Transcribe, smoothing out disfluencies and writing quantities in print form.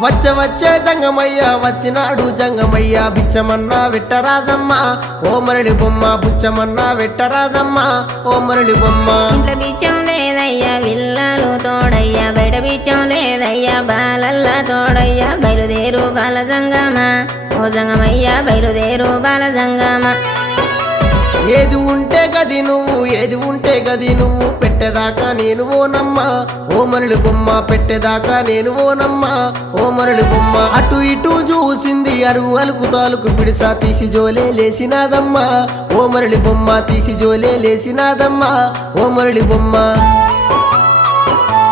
వచ్చే జంగమయ్య వచ్చినాడు జంగమయ్య బిచ్చమన్నా వెట్టరాదమ్మా ఓ మరళి బొమ్మ బుచ్చమన్నా వెట్టరాదమ్మా ఓ మరళి బొమ్మ. ఇంట్లో బిచ్చం లేదయ్యా విల్లాలు తోడయ్యా బయట బిచ్చం లేదయ్యా బాలల్లా తోడయ్యా బయలుదేరు బాల జంగమా ఓ జంగమయ్యా బయలుదేరు బాల జంగమా. ఏది ఉంటే గది నువ్వు ఏది ఉంటే గది నువ్వు పెట్టేదాకా నేను ఓనమ్మా ఓ మరళి బొమ్మ పెట్టేదాకా నేను ఓనమ్మా ఓ మరళి బొమ్మ. అటు ఇటు చూసింది అరుగు అలుకు తాలుకు పిడిసా తీసి జోలే లేసినాదమ్మా ఓ మరళి బొమ్మ తీసి జోలే లేసినాదమ్మా ఓ మరళి బొమ్మ.